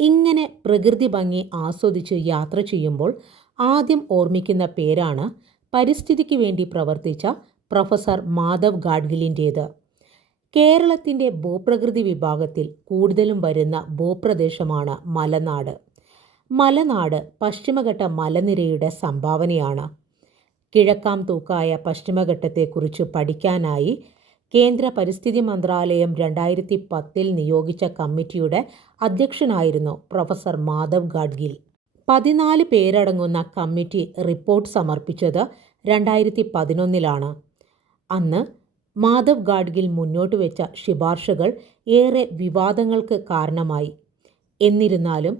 ഇങ്ങനെ പ്രകൃതി ഭംഗി ആസ്വദിച്ച് യാത്ര ചെയ്യുമ്പോൾ ആദ്യം ഓർമ്മിക്കുന്ന പേരാണ് പരിസ്ഥിതിക്ക് വേണ്ടി പ്രവർത്തിച്ച പ്രൊഫസർ മാധവ് ഗാഡ്ഗിലിന്റേത്. കേരളത്തിന്റെ ഭൂപ്രകൃതി വിഭാഗത്തിൽ കൂടുതലും വരുന്ന ഭൂപ്രദേശമാണ് മലനാട്. മലനാട് പശ്ചിമഘട്ട മലനിരയുടെ സംഭാവനയാണ്. കിഴക്കാം തൂക്കായ പശ്ചിമഘട്ടത്തെക്കുറിച്ച് പഠിക്കാനായി കേന്ദ്ര പരിസ്ഥിതി മന്ത്രാലയം രണ്ടായിരത്തി പത്തിൽ നിയോഗിച്ച കമ്മിറ്റിയുടെ അധ്യക്ഷനായിരുന്നു പ്രൊഫസർ മാധവ് ഗാഡ്ഗിൽ. പതിനാല് പേരടങ്ങുന്ന കമ്മിറ്റി റിപ്പോർട്ട് സമർപ്പിച്ചത് രണ്ടായിരത്തി പതിനൊന്നിലാണ് അന്ന് മാധവ് ഗാഡ്ഗിൽ മുന്നോട്ട് വെച്ച ശുപാർശകൾ ഏറെ വിവാദങ്ങൾക്ക് കാരണമായി. എന്നിരുന്നാലും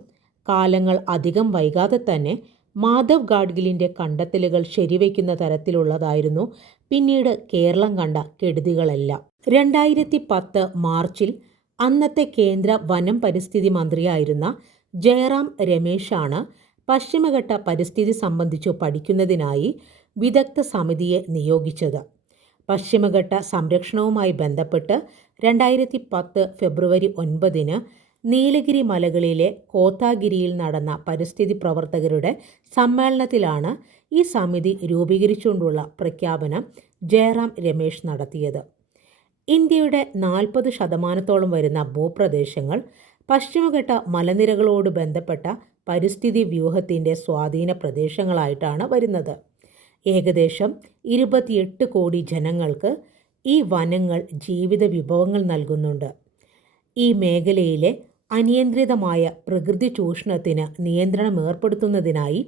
കാലങ്ങൾ അധികം വൈകാതെ തന്നെ മാധവ് ഗാഡ്ഗിലിന്റെ കണ്ടെത്തലുകൾ ശരിവയ്ക്കുന്ന തരത്തിലുള്ളതായിരുന്നു പിന്നീട് കേരളം കണ്ട കെടുതികളെല്ലാം. രണ്ടായിരത്തി പത്ത് മാർച്ചിൽ അന്നത്തെ കേന്ദ്ര വനം പരിസ്ഥിതി മന്ത്രിയായിരുന്ന ജയറാം രമേശാണ് പശ്ചിമഘട്ട പരിസ്ഥിതി സംബന്ധിച്ചു പഠിക്കുന്നതിനായി വിദഗ്ധ സമിതിയെ നിയോഗിച്ചത്. പശ്ചിമഘട്ട സംരക്ഷണവുമായി ബന്ധപ്പെട്ട് രണ്ടായിരത്തി പത്ത് ഫെബ്രുവരി ഒൻപതിന് നീലഗിരി മലകളിലെ കോത്താഗിരിയിൽ നടന്ന പരിസ്ഥിതി പ്രവർത്തകരുടെ സമ്മേളനത്തിലാണ് ഈ സമിതി രൂപീകരിച്ചുകൊണ്ടുള്ള പ്രഖ്യാപനം ജയറാം രമേശ് നടത്തിയത്. ഇന്ത്യയുടെ നാൽപ്പത് ശതമാനത്തോളം വരുന്ന ഭൂപ്രദേശങ്ങൾ പശ്ചിമഘട്ട മലനിരകളോട് ബന്ധപ്പെട്ട പരിസ്ഥിതി വ്യൂഹത്തിന്റെ സ്വാധീന പ്രദേശങ്ങളായിട്ടാണ് വരുന്നത്. ഏകദേശം ഇരുപത്തിയെട്ട് കോടി ജനങ്ങൾക്ക് ഈ വനങ്ങൾ ജീവിത വിഭവങ്ങൾ നൽകുന്നുണ്ട്. ഈ മേഖലയിലെ അനിയന്ത്രിതമായ പ്രകൃതി ചൂഷണത്തിന് നിയന്ത്രണം ഏർപ്പെടുത്തുന്നതിനായി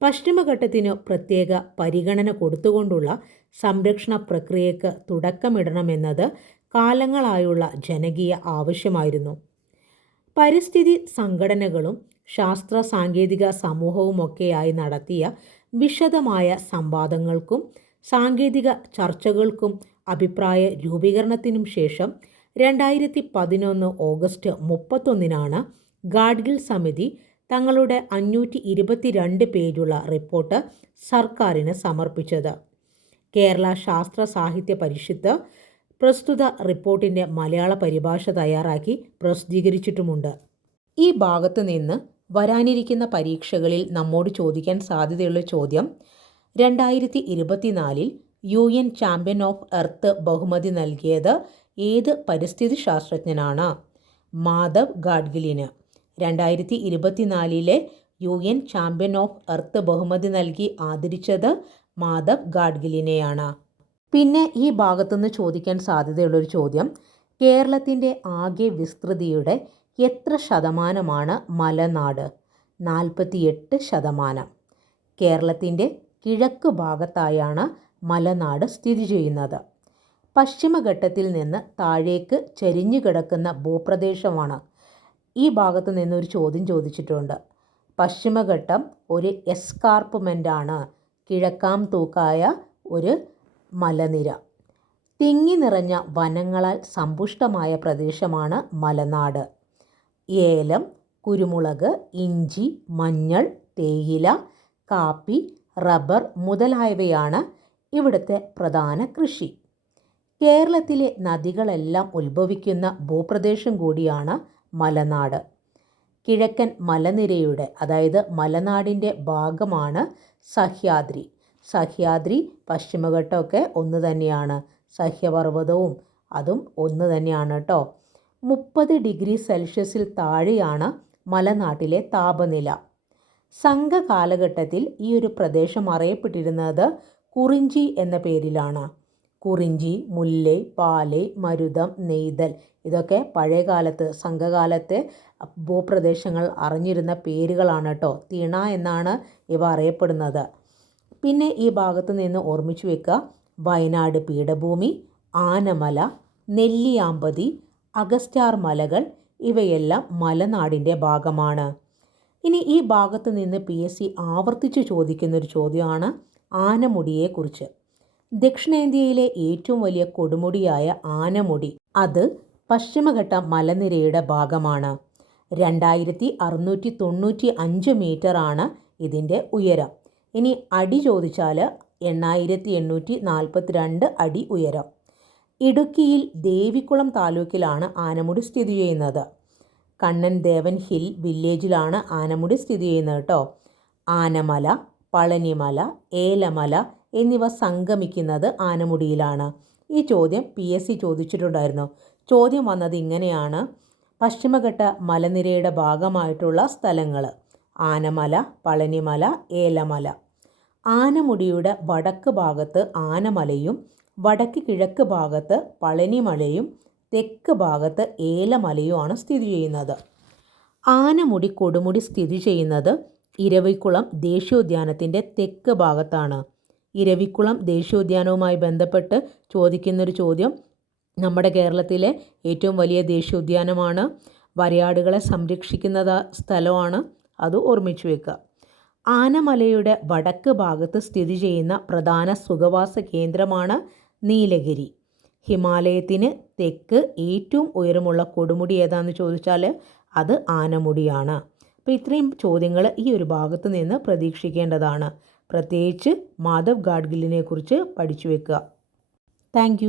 പശ്ചിമഘട്ടത്തിന് പ്രത്യേക പരിഗണന കൊടുത്തുകൊണ്ടുള്ള സംരക്ഷണ പ്രക്രിയക്ക് തുടക്കമിടണമെന്നത് കാലങ്ങളായുള്ള ജനകീയ ആവശ്യമായിരുന്നു. പരിസ്ഥിതി സംഘടനകളും ശാസ്ത്ര സാങ്കേതിക സമൂഹവുമൊക്കെയായി നടത്തിയ വിശദമായ സംവാദങ്ങൾക്കും സാങ്കേതിക ചർച്ചകൾക്കും അഭിപ്രായ രൂപീകരണത്തിനും ശേഷം രണ്ടായിരത്തി പതിനൊന്ന് ഓഗസ്റ്റ് മുപ്പത്തൊന്നിനാണ് ഗാഡ്ഗിൽ സമിതി തങ്ങളുടെ അഞ്ഞൂറ്റി ഇരുപത്തിരണ്ട് പേജുള്ള റിപ്പോർട്ട് സർക്കാരിന് സമർപ്പിച്ചത്. കേരള ശാസ്ത്ര സാഹിത്യ പരിഷത്ത് പ്രസ്തുത റിപ്പോർട്ടിന്റെ മലയാള പരിഭാഷ തയ്യാറാക്കി പ്രസിദ്ധീകരിച്ചിട്ടുമുണ്ട്. ഈ ഭാഗത്ത് നിന്ന് വരാനിരിക്കുന്ന പരീക്ഷകളിൽ നമ്മോട് ചോദിക്കാൻ സാധ്യതയുള്ള ചോദ്യം രണ്ടായിരത്തി ഇരുപത്തിനാലിൽ U N champion of earth ബഹുമതി നൽകിയത് ഏത് പരിസ്ഥിതി ശാസ്ത്രജ്ഞനാണ്? മാധവ് ഗാഡ്ഗിലിന്. രണ്ടായിരത്തി ഇരുപത്തിനാലിലെ U N champion of earth ബഹുമതി നൽകി ആദരിച്ചത് മാധവ് ഗാഡ്ഗിലിനെയാണ്. പിന്നെ ഈ ഭാഗത്തുനിന്ന് ചോദിക്കാൻ സാധ്യതയുള്ളൊരു ചോദ്യം. കേരളത്തിന്റെ ആകെ വിസ്തൃതിയുടെ എത്ര ശതമാനമാണ് മലനാട്? നാൽപ്പത്തിയെട്ട് ശതമാനം. കേരളത്തിന്റെ കിഴക്ക് ഭാഗത്തായാണ് മലനാട് സ്ഥിതി ചെയ്യുന്നത്. പശ്ചിമഘട്ടത്തിൽ നിന്ന് താഴേക്ക് ചരിഞ്ഞു കിടക്കുന്ന ഭൂപ്രദേശമാണ്. ഈ ഭാഗത്ത് നിന്നൊരു ചോദ്യം ചോദിച്ചിട്ടുണ്ട്. പശ്ചിമഘട്ടം ഒരു എസ്കാർപ്പ്മെന്റാണ് കിഴക്കാം തൂക്കായ ഒരു മലനിര. തിങ്ങി നിറഞ്ഞ വനങ്ങളാൽ സമ്പുഷ്ടമായ പ്രദേശമാണ് മലനാട്. ഏലം കുരുമുളക് ഇഞ്ചി മഞ്ഞൾ തേയില കാപ്പി റബ്ബർ മുതലായവയാണ് ഇവിടുത്തെ പ്രധാന കൃഷി. കേരളത്തിലെ നദികളെല്ലാം ഉത്ഭവിക്കുന്ന ഭൂപ്രദേശം കൂടിയാണ് മലനാട്. കിഴക്കൻ മലനിരയുടെ അതായത് മലനാടിന്റെ ഭാഗമാണ് സഹ്യാദ്രി. സഹ്യാദ്രി പശ്ചിമഘട്ടമൊക്കെ ഒന്ന് തന്നെയാണ്. സഹ്യപർവതവും അതും ഒന്ന് തന്നെയാണ് കേട്ടോ. മുപ്പത് ഡിഗ്രി സെൽഷ്യസിൽ താഴെയാണ് മലനാട്ടിലെ താപനില. സംഘകാലഘട്ടത്തിൽ ഈ ഒരു പ്രദേശം അറിയപ്പെട്ടിരുന്നത് കുറിഞ്ചി എന്ന പേരിലാണ്. കുറിഞ്ചി മുല്ലൈ പാൽ മരുതം നെയ്തൽ ഇതൊക്കെ പഴയകാലത്ത് സംഘകാലത്തെ ഭൂപ്രദേശങ്ങൾ അറിഞ്ഞിരുന്ന പേരുകളാണ് കേട്ടോ തിണ എന്നാണ് ഇവ അറിയപ്പെടുന്നത്. പിന്നെ ഈ ഭാഗത്ത് നിന്ന് ഓർമ്മിച്ചു വെക്കുക വയനാട് പീഠഭൂമി ആനമല നെല്ലിയാമ്പതി അഗസ്റ്റാർ മലകൾ ഇവയെല്ലാം മലനാടിന്റെ ഭാഗമാണ്. ഇനി ഈ ഭാഗത്ത് നിന്ന് പി എസ് സി ആവർത്തിച്ച് ചോദിക്കുന്നൊരു ചോദ്യമാണ് ആനമുടിയെക്കുറിച്ച്. ദക്ഷിണേന്ത്യയിലെ ഏറ്റവും വലിയ കൊടുമുടിയായ ആനമുടി അത് പശ്ചിമഘട്ട മലനിരയുടെ ഭാഗമാണ്. രണ്ടായിരത്തി അറുന്നൂറ്റി തൊണ്ണൂറ്റി അഞ്ച് മീറ്ററാണ് ഇതിന്റെ ഉയരം. ഇനി അടി ചോദിച്ചാൽ എണ്ണായിരത്തി എണ്ണൂറ്റി നാൽപ്പത്തി രണ്ട് അടി ഉയരം. ഇടുക്കിയിൽ ദേവികുളം താലൂക്കിലാണ് ആനമുടി സ്ഥിതി ചെയ്യുന്നത്. കണ്ണൻ ദേവൻ ഹിൽ വില്ലേജിലാണ് ആനമുടി സ്ഥിതി ചെയ്യുന്നത് കേട്ടോ. ആനമല പളനിമല ഏലമല എന്നിവ സംഗമിക്കുന്നത് ആനമുടിയിലാണ്. ഈ ചോദ്യം പി എസ് സി ചോദിച്ചിട്ടുണ്ടായിരുന്നു. ചോദ്യം വന്നത് ഇങ്ങനെയാണ്. പശ്ചിമഘട്ട മലനിരയുടെ ഭാഗമായിട്ടുള്ള സ്ഥലങ്ങൾ. ആനമല പളനിമല ഏലമല. ആനമുടിയുടെ വടക്ക് ഭാഗത്ത് ആനമലയും വടക്ക് കിഴക്ക് ഭാഗത്ത് പളനിമലയും തെക്ക് ഭാഗത്ത് ഏലമലയുമാണ് സ്ഥിതി ചെയ്യുന്നത്. ആനമുടി കൊടുമുടി സ്ഥിതി ചെയ്യുന്നത് ഇരവിക്കുളം ദേശീയോദ്യാനത്തിന്റെ തെക്ക് ഭാഗത്താണ്. ഇരവിക്കുളം ദേശീയോദ്യാനവുമായി ബന്ധപ്പെട്ട് ചോദിക്കുന്നൊരു ചോദ്യം. നമ്മുടെ കേരളത്തിലെ ഏറ്റവും വലിയ ദേശീയോദ്യാനമാണ് വരയാടുകളെ സംരക്ഷിക്കുന്ന സ്ഥലമാണ്. അത് ഓർമ്മിച്ചു വെക്കുക. ആനമലയുടെ വടക്ക് ഭാഗത്ത് സ്ഥിതി ചെയ്യുന്ന പ്രധാന സുഖവാസ കേന്ദ്രമാണ് നീലഗിരി. ഹിമാലയത്തിന് തെക്ക് ഏറ്റവും ഉയരമുള്ള കൊടുമുടി ഏതാണെന്ന് ചോദിച്ചാൽ അത് ആനമുടിയാണ്. അപ്പോൾ ഇത്രയും ചോദ്യങ്ങൾ ഈ ഒരു ഭാഗത്ത് നിന്ന് പ്രതീക്ഷിക്കേണ്ടതാണ്. പ്രത്യേകിച്ച് മാധവ് ഗാഡ്ഗിലിനെ കുറിച്ച് പഠിച്ചു വെക്കുക. താങ്ക്